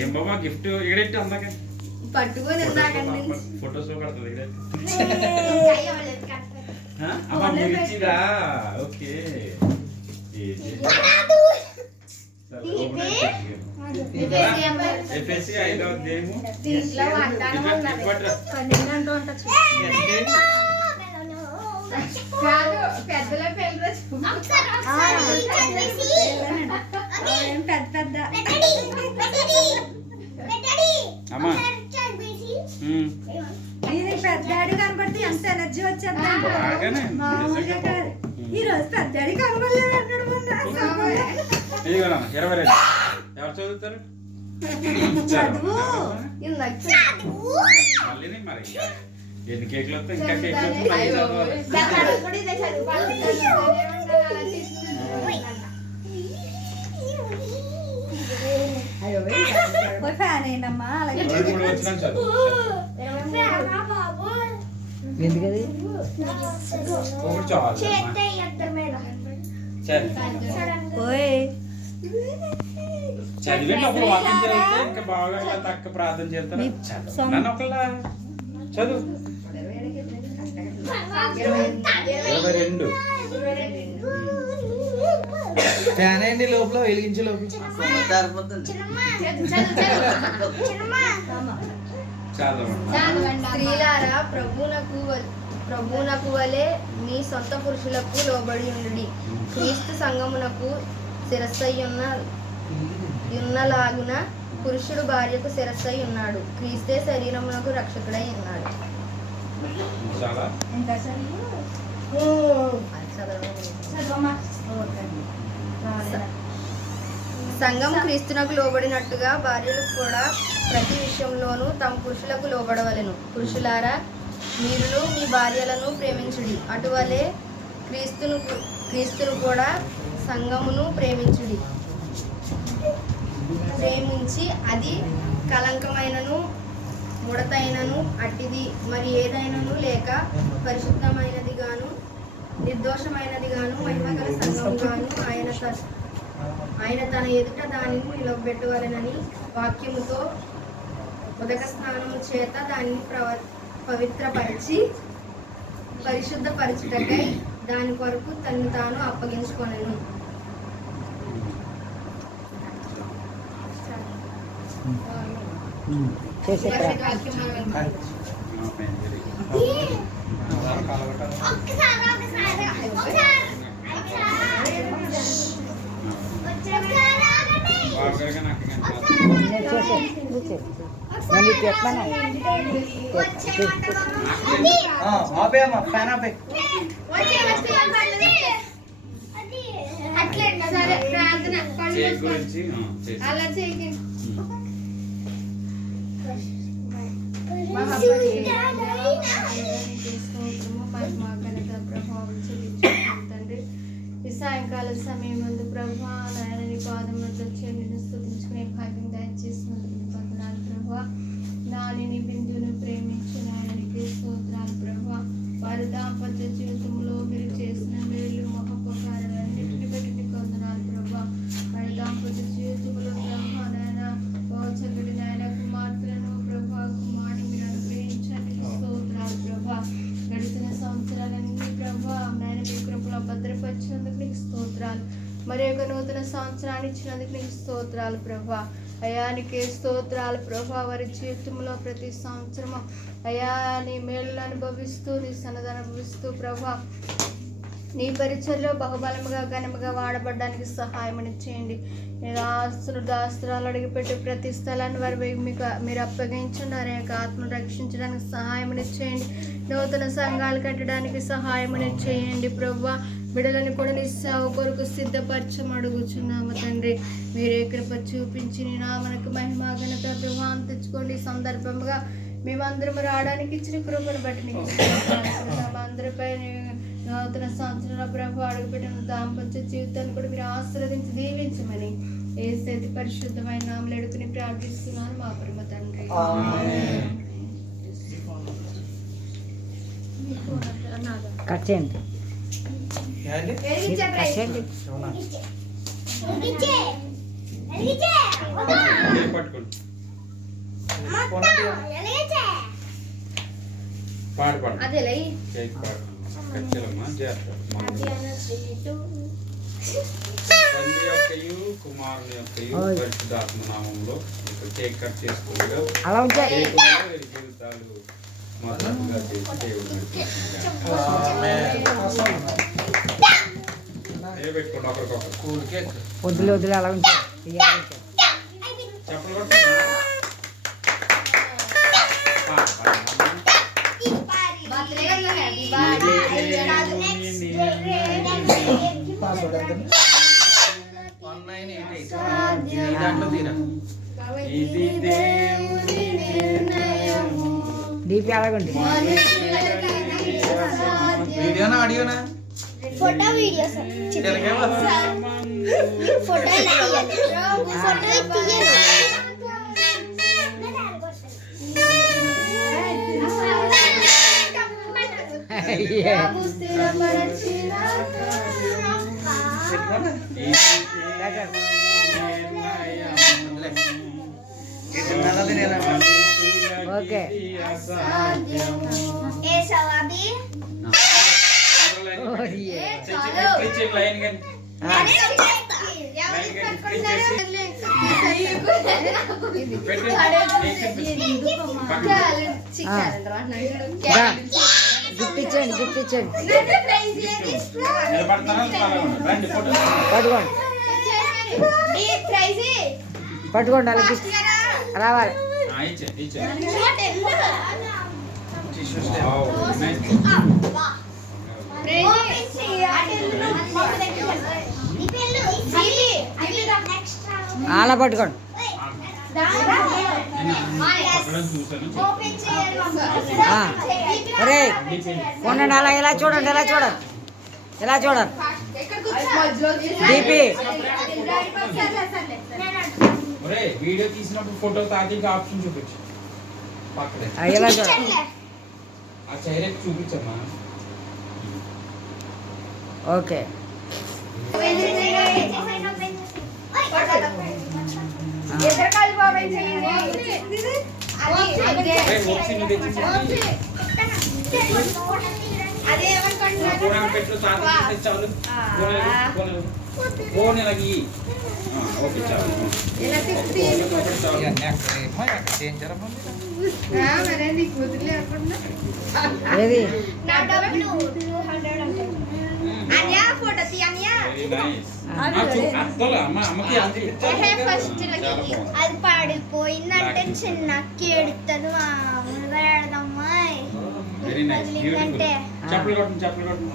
ఏం బాబా గిఫ్ట్ ఎక్కడెట్టి అందాక పట్టుకొని ఫొటోస్ లో కడుతుంది ఇచ్చిదా ఓకే ఎఫ్ఎస్సి ఐదవ దేము పెద్దల పెద్ద పెద్ద అమ్మా పెద్దాడి కనబడితే ఎంత ఎనర్జీ వచ్చేది ఈ రోజు పెద్దాడి కనబడలేదు 22 ఎవరు చదువుతారు మళ్ళీ మరి ఎన్ని కేకులు వస్తాయి ఇంకా ఫ్యాన్ ఏంటమ్మా ఎందుకది చదివేటప్పుడు వాక్యం చదివితే ఇంకా బాగా తక్కువ ప్రార్థన చేస్తారు నన్ను ఒకళ్ళ చదువు 22 ఫ్యాన్ అయ్యండి లోపల వెలిగించే లోపల స్త్రీలారా ప్రభువునకు వలె మీ సొంత పురుషులకు లోబడి ఉండుడి. క్రీస్తు సంఘమునకు శిరస్సై ఉన్నలాగున పురుషుడు భార్యకు శిరస్సై ఉన్నాడు. క్రీస్తే శరీరమునకు రక్షకుడై ఉన్నాడు. సంఘం క్రీస్తునకు లోబడినట్టుగా భార్యలు కూడా ప్రతి విషయంలోనూ తమ పురుషులకు లోబడవలెను. పురుషులారా, మీరును మీ భార్యలను ప్రేమించుడి. అటువలే క్రీస్తును కూడా సంఘమును ప్రేమించి అది కలంకమైనను ముడతైనను అట్టిది మరి ఏదైనను లేక పరిశుద్ధమైనది గాను నిర్దోషమైనది గాను మహిమగల సంఘం గాను ఆయన తన ఎదుట దానిని నిలబెట్టవలెనని వాక్యముతో ఉదక స్నానము చేత దానిని పవిత్రపరిచి పరిశుద్ధపరచుటకై దాని కొరకు తను తాను అప్పగించుకొనెను. అలా చేయండి. తండ్రి, ఈ సాయంకాల సమయం ముందు ప్రభా నాయన నీ పాదం వద్ద చెల్లిని స్తుతించుకునే భాగ్యం దయచేసినందుకు వందనాలు ప్రభా. నాని బిందును ప్రేమించి నాయనకి స్తోత్రాలు ప్రభా. వారి దాంపత్య జీవితంలో మీరు చేసిన మేలు మహోపకారాలన్నింటిని బట్టి నీకు వందనాలు ప్రభా. వారి దాంపత్య జీవితంలో ప్రభా నాయన చక్కటి నాయన కుమార్తెలను ప్రభా కుమారుని మీరు అనుగ్రహించండి. స్తోత్రాలు ప్రభా. గడిచిన సంవత్సరాలన్నీ ప్రభా నాయన మీ కృపలో భద్రపరిచినందుకు నీకు స్తోత్రాలు. మరి ఒక నూతన సంవత్సరాన్ని ఇచ్చినందుకు నీకు స్తోత్రాలు ప్రభా. అయానికి స్తోత్రాలు ప్రభా. వారి జీవితంలో ప్రతి సంవత్సరము అయా నీ మేలు అనుభవిస్తూ నీ సన్నది అనుభవిస్తూ ప్రభా నీ పరిచయలో బహుబలముగా ఘనముగా వాడబడడానికి సహాయం చేయండి. దాస్తురాలు అడిగిపెట్టి ప్రతి స్థలాన్ని వారి మీరు అప్పగించండి. వారి యొక్క ఆత్మను రక్షించడానికి సహాయం చేయండి. నూతన సంఘాలు కట్టడానికి సహాయం చేయండి ప్రభా. బిడ్డలను కూడా నీ సేవ కొరకు సిద్ధపరచమడుగుచున్నాము తండ్రి. మీరే కృప చూపించి నీ నామనకు మహిమ ఘనత ప్రభావం తెచ్చుకోండి. సందర్భంగా మేమందరం రావడానికి ఇచ్చిన కృపను బట్టి నీకు అందరిపై నూతన సంవత్సరంలో ప్రభు అడుగుపెట్టిన దాంపత్య జీవితాన్ని కూడా మీరు ఆశీర్వదించి దీవించమని యేసు పరిశుద్ధమైన నామములో అడుగుని ప్రార్థిస్తున్నాను మా పరమ తండ్రి. కట్ చేయండి. ఏంటి? వెలిగించే ట్రై చేయండి. అవునా? పట్టుకోండి పోనండి. పాడు పాడు అదే లై కేక్ పాడు కచ్చలమ్మా జాగ్రత్త తండ్రి యొక్కయు కుమారుని యొక్కయు పరిశుద్ధాత్మ నామంలో ఇప్పుడు కేక్ కట్ చేసుకుంటూ అలా ఉంచే కేక్ వల్ల వీరి జీవితాలు మధురంగా చేసి దేవుడు ఏ పెట్టుకోండి ఒకరికొకరు కూల్ కేక్. వద్దులు వద్దులు అలా ఉంచే చెప్పలు కొట్టుకుంటున్నా బర్త్డే కదా హ్యాపీ బర్త్డే పాస్వర్డ్ ఎంత? 1988. ఈ దాంట్లో తీరా. ఇది దేవుని నిర్ణయము డీపీ అలాగండి వీడియోనా ఆడియోనా? ఫోటో వీడియోస్ తెలుగేమో. ఫోటో ఫోటో తీయాలి ప్రభు స్థిరపరచిన పెట్టుకోనా? నిర్ణయము ఇది తినాలా తినేలా? ఓకే. ఏ సవాబి లైన్ కానీ గిఫ్ట్ ఇచ్చేయండి గిఫ్ట్ ఇచ్చేయండి నిలబడతారా రండి ఫోటో పట్టుకోండి పట్టుకోండి అలా గిఫ్ట్ రావాలి ఇచ్చే ఇచ్చే టిష్యూ స్టేప్. అలా పట్టుకోండి రే ఉండండి అలా ఇలా చూడండి ఇలా చూడండి ఇలా చూడండి డీపీ ఒరే వీడియో తీసినప్పుడు ఫోటో తాకి ఆప్షన్ చూపించు పక్కనే ఇలా చూడండి ఆ చైరెక్ట్ చూపించమ్మా ఓకే పెట్టు తాకి చాలు ఫోన్ ఇలాగి ఓకే చాలు ఇవన్నీ అక్కడేమో ఎక్కడ చేయించారమ్మా మీరు? ఏది ఫోటో తీయనియా వెరీ నైస్ అమ్మకి అంది అది పడిపోయిందంటే చిన్న కేడుతుంది పెడదమ్మా వెరీ నైస్ బ్యూటిఫుల్ చెప్పలు కొట్టండి చెప్పలు కొట్టండి